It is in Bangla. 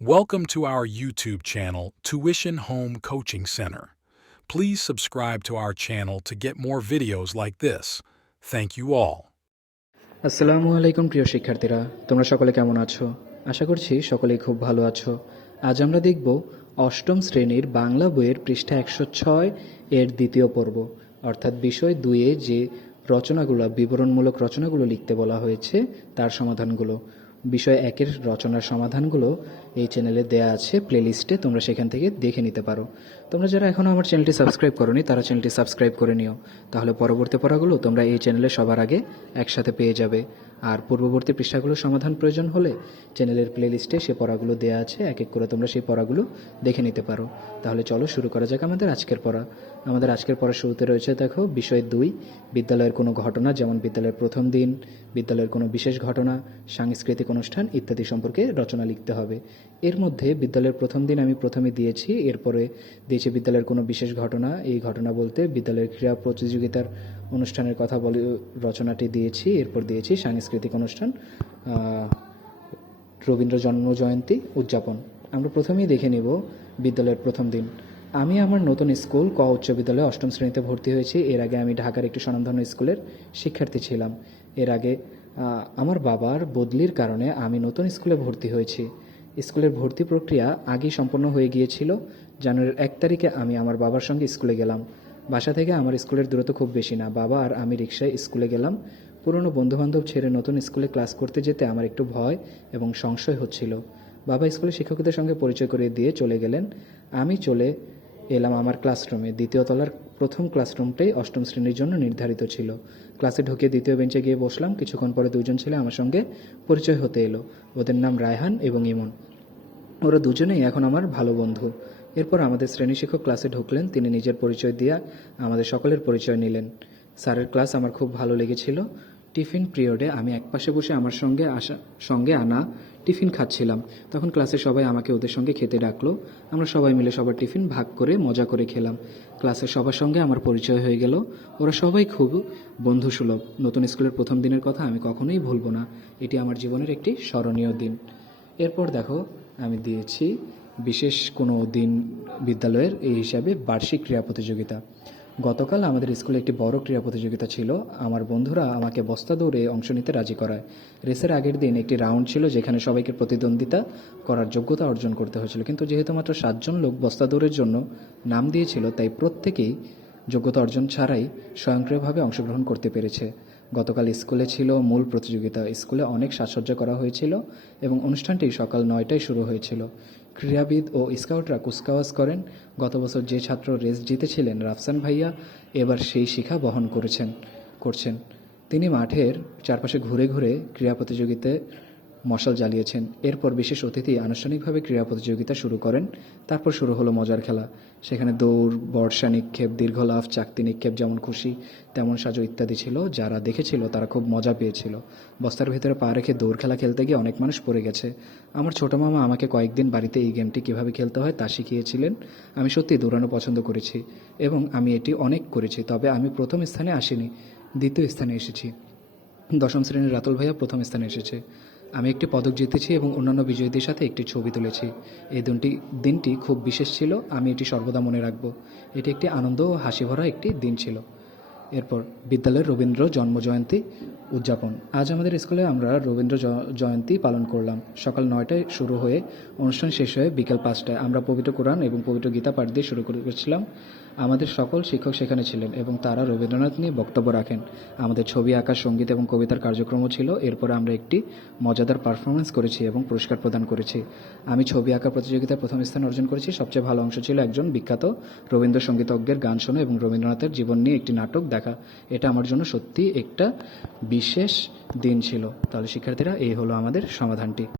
Welcome to our YouTube channel, Tuition Home Coaching Center. Please subscribe to our channel to get more videos like this. Thank you all. আসসালামু আলাইকুম প্রিয় শিক্ষার্থীরা, তোমরা সকলে কেমন আছো? আশা করছি সকলেই খুব ভালো আছো। আজ আমরা দেখব অষ্টম শ্রেণীর বাংলা বইয়ের পৃষ্ঠা 106 এর দ্বিতীয় পর্ব, অর্থাৎ বিষয় 2-এ যে রচনাগুলো, বিবরণমূলক রচনাগুলো লিখতে বলা হয়েছে তার সমাধানগুলো। বিষয় 1-এর রচনার সমাধানগুলো এই চ্যানেলে দেয়া আছে প্লেলিস্টে, তোমরা সেখান থেকে দেখে নিতে পারো। তোমরা যারা এখনও আমার চ্যানেলটি সাবস্ক্রাইব করোনি তারা চ্যানেলটি সাবস্ক্রাইব করে নিও, তাহলে পরবর্তী পড়াগুলো তোমরা এই চ্যানেলে সবার আগে একসাথে পেয়ে যাবে। আর পূর্ববর্তী পৃষ্ঠাগুলোর সমাধান প্রয়োজন হলে চ্যানেলের প্লেলিস্টে সে পড়াগুলো দেওয়া আছে, এক এক করে তোমরা সেই পড়াগুলো দেখে নিতে পারো। তাহলে চলো শুরু করা যাক আমাদের আজকের পড়া। আমাদের আজকের পড়া শুরুতে রয়েছে দেখো বিষয় 2, বিদ্যালয়ের কোনো ঘটনা, যেমন বিদ্যালয়ের প্রথম দিন, বিদ্যালয়ের কোনো বিশেষ ঘটনা, সাংস্কৃতিক অনুষ্ঠান ইত্যাদি সম্পর্কে রচনা লিখতে হবে। এর মধ্যে বিদ্যালয়ের প্রথম দিন আমি প্রথমে দিয়েছি, এরপরে দিয়েছি বিদ্যালয়ের কোনো বিশেষ ঘটনা। এই ঘটনা বলতে বিদ্যালয়ের ক্রীড়া প্রতিযোগিতার অনুষ্ঠানের কথা বলে রচনাটি দিয়েছি। এরপর দিয়েছি সাংস্কৃতিক অনুষ্ঠান, রবীন্দ্র জন্মজয়ন্তী উদযাপন। আমরা প্রথমেই দেখে নেব বিদ্যালয়ের প্রথম দিন। আমি আমার নতুন স্কুল ক উচ্চ বিদ্যালয়ে অষ্টম শ্রেণীতে ভর্তি হয়েছি। এর আগে আমি ঢাকার একটি স্বনামধন্য স্কুলের শিক্ষার্থী ছিলাম। এর আগে আমার বাবার বদলির কারণে আমি নতুন স্কুলে ভর্তি হয়েছি। স্কুলের ভর্তি প্রক্রিয়া আগেই সম্পন্ন হয়ে গিয়েছিল। জানুয়ারির 1 তারিখে আমি আমার বাবার সঙ্গে স্কুলে গেলাম। বাসা থেকে আমার স্কুলের দূরত্ব খুব বেশি না, বাবা আর আমি রিকশায় স্কুলে গেলাম। পুরনো বন্ধুবান্ধব ছেড়ে নতুন স্কুলে ক্লাস করতে যেতে আমার একটু ভয় এবং সংশয় হচ্ছিল। বাবা স্কুলের শিক্ষকদের সঙ্গে পরিচয় করিয়ে দিয়ে চলে গেলেন। আমি চলে এলাম আমার ক্লাসরুমে। দ্বিতীয় তলার প্রথম ক্লাসরুমটাই অষ্টম শ্রেণীর জন্য নির্ধারিত ছিল। ক্লাসে ঢুকে দ্বিতীয় বেঞ্চে গিয়ে বসলাম। কিছুক্ষণ পরে দুজন ছেলে আমার সঙ্গে পরিচয় হতে এলো। ওদের নাম রায়হান এবং ইমন। ওরা দুজনেই এখন আমার ভালো বন্ধু। এরপর আমাদের শ্রেণী শিক্ষক ক্লাসে ঢুকলেন। তিনি নিজের পরিচয় দিয়ে আমাদের সকলের পরিচয় নিলেন। স্যারের ক্লাস আমার খুব ভালো লেগেছিল। টিফিন পিরিয়ডে আমি একপাশে বসে আমার সঙ্গে আনা টিফিন খাচ্ছিলাম। তখন ক্লাসে সবাই আমাকে ওদের সঙ্গে খেতে ডাকলো। আমরা সবাই মিলে সবার টিফিন ভাগ করে মজা করে খেলাম। ক্লাসের সবার সঙ্গে আমার পরিচয় হয়ে গেল। ওরা সবাই খুব বন্ধুসুলভ। নতুন স্কুলের প্রথম দিনের কথা আমি কখনোই ভুলবো না। এটি আমার জীবনের একটি স্মরণীয় দিন। এরপর দেখো আমি দিয়েছি বিশেষ কোনো দিন বিদ্যালয়ের এই হিসাবে বার্ষিক ক্রীড়া প্রতিযোগিতা। গতকাল আমাদের স্কুলে একটি বড় ক্রীড়া প্রতিযোগিতা ছিল। আমার বন্ধুরা আমাকে বস্তা দৌড়ে অংশ নিতে রাজি করায়। রেসের আগের দিন একটি রাউন্ড ছিল যেখানে সবাইকে প্রতিদ্বন্দ্বিতা করার যোগ্যতা অর্জন করতে হয়েছিল, কিন্তু যেহেতু মাত্র 7 জন লোক বস্তা দৌড়ের জন্য নাম দিয়েছিল তাই প্রত্যেকেই যোগ্যতা অর্জন ছাড়াই স্বয়ংক্রিয়ভাবে অংশগ্রহণ করতে পেরেছে। গতকাল স্কুলে ছিল মূল প্রতিযোগিতা। স্কুলে অনেক সাজসজ্জা করা হয়েছিল এবং অনুষ্ঠানটি সকাল 9টায় শুরু হয়েছিল। ক্রীড়াবিদ ও স্কাউটরা কুচকাওয়াজ করেন। গত বছর যে ছাত্র রেস জিতেছিলেন রাফসান ভাইয়া এবার সেই শিখা বহন করছেন। তিনি মাঠের চারপাশে ঘুরে ঘুরে ক্রীড়া প্রতিযোগিতায় মশাল জ্বালিয়েছেন। এরপর বিশেষ অতিথি আনুষ্ঠানিকভাবে ক্রীড়া প্রতিযোগিতা শুরু করেন। তারপর শুরু হলো মজার খেলা। সেখানে দৌড়, বর্ষা নিক্ষেপ, দীর্ঘ লাফ, চাকতি নিক্ষেপ, যেমন খুশি তেমন সাজো ইত্যাদি ছিল। যারা দেখেছিল তারা খুব মজা পেয়েছিল। বস্তার ভেতরে পা রেখে দৌড় খেলা খেলতে গিয়ে অনেক মানুষ পড়ে গেছে। আমার ছোটো মামা আমাকে কয়েকদিন বাড়িতে এই গেমটি কীভাবে খেলতে হয় তা শিখিয়েছিলেন। আমি সত্যি দৌড়ানো পছন্দ করেছি এবং আমি এটি অনেক করেছি। তবে আমি প্রথম স্থানে আসিনি, দ্বিতীয় স্থানে এসেছি। 10ম শ্রেণীর রাতুল ভাইয়া প্রথম স্থানে এসেছে। আমি একটি পদক জিতেছি এবং অন্যান্য বিজয়ীদের সাথে একটি ছবি তুলেছি। এই দিনটি খুব বিশেষ ছিল, আমি এটি সর্বদা মনে রাখব। এটি একটি আনন্দ ও হাসি ভরা একটি দিন ছিল। এরপর বিদ্যালয়ের রবীন্দ্র জন্মজয়ন্তী উদযাপন। আজ আমাদের স্কুলে আমরা রবীন্দ্র জয়ন্তী পালন করলাম। সকাল 9টায় শুরু হয়ে অনুষ্ঠান শেষ হয়ে বিকেল 5টায় আমরা পবিত্র কোরআন এবং পবিত্র গীতা পাঠ দিয়ে শুরু করেছিলাম। আমাদের সকল শিক্ষক সেখানে ছিলেন এবং তারা রবীন্দ্রনাথ নিয়ে বক্তব্য রাখেন। আমাদের ছবি আঁকা, সঙ্গীত এবং কবিতার কার্যক্রমও ছিল। এরপরে আমরা একটি মজাদার পারফরমেন্স করেছি এবং পুরস্কার প্রদান করেছি। আমি ছবি আঁকা প্রতিযোগিতায় প্রথম স্থান অর্জন করেছি। সবচেয়ে ভালো অংশ ছিল একজন বিখ্যাত রবীন্দ্রসঙ্গীতজ্ঞের গান শোনা এবং রবীন্দ্রনাথের জীবন নিয়ে একটি নাটক দেখা। এটা আমার জন্য সত্যি একটা বিশেষ দিন ছিল। তাহলে শিক্ষার্থীরা, এই হলো আমাদের সমাধানটি।